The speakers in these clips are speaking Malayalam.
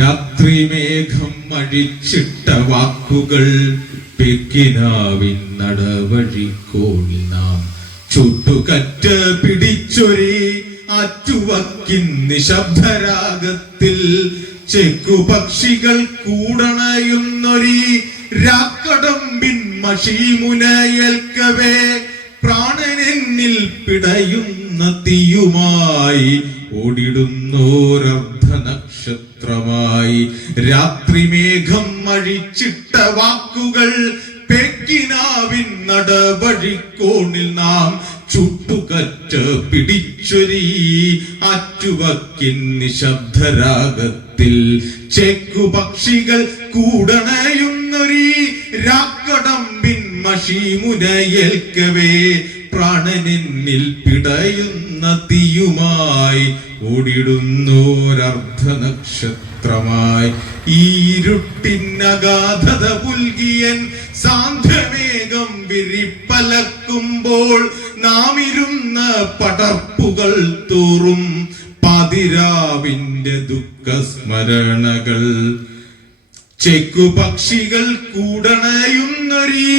രാത്രി മേഘം അഴിച്ചിട്ട വാക്കുകൾ പെക്കിനാവിൻ നടവഴിക്കോണിൽ നാം ചുട്ടുകറ്റ് പിടിച്ചൊരി അറ്റുവക്കിൻ നിശബ്ദരാഗത്തിൽ ചെക്കുപക്ഷികൾ കൂടണയുന്നൊരി രാക്കടമ്പിൻ മഷീമുനയേൽക്കവേ പ്രാണനെന്നിൽ പിടയുന്ന തീയുമായി ഓടിടുന്നോരം രാത്രി മേഘം അഴിച്ചിട്ട വാക്കുകൾ പെക്കിനാവിൻ നടവഴിക്കോണിൽ നാം ചുട്ടുകറ്റ് പിടിച്ചൊരി അറ്റുവക്കിൻ നിശബ്ദരാഗത്തിൽ. ചെക്കുപക്ഷികൾ കൂടണയുന്നൊരി രാക്കടമ്പിൻ മഷീമുനയേൽക്കവേ പ്രാണനെന്നിൽ പിടയുന്ന തീയുമായി ഓടിടുന്നോരർദ്ധ നക്ഷത്രമായി ഈരുട്ടിനഗാധത പുൽകിയൻ സാന്ധ്യവേഗം വിരിപ്പലക്കുമ്പോൾ നാം ഇരുന്ന പടർപ്പുകൾ തോറും പതിരാവിന്റെ ദുഃഖസ്മരണകൾ. ചെക്കുപക്ഷികൾ കൂടണയുന്നൊരീ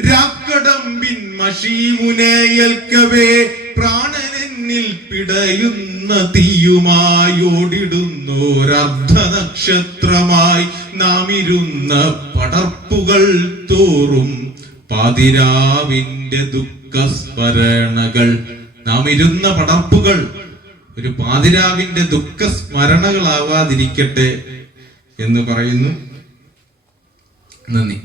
രാക്കടമ്പിൻ മഷീമുനേൽക്കവേ പ്രാണനെന്നിൽ പിടയുന്ന തീയുമായി ഓടിടുന്നോരർദ്ധ നക്ഷത്രമായി നാം ഇരുന്ന പടർപ്പുകൾ തോറും പാതിരാവിന്റെ ദുഃഖസ്മരണകൾ. നാം ഇരുന്ന പടർപ്പുകൾ ഒരു പാതിരാവിന്റെ ദുഃഖസ്മരണകളാവാതിരിക്കട്ടെ എന്ന് പറയുന്നു. നന്ദി.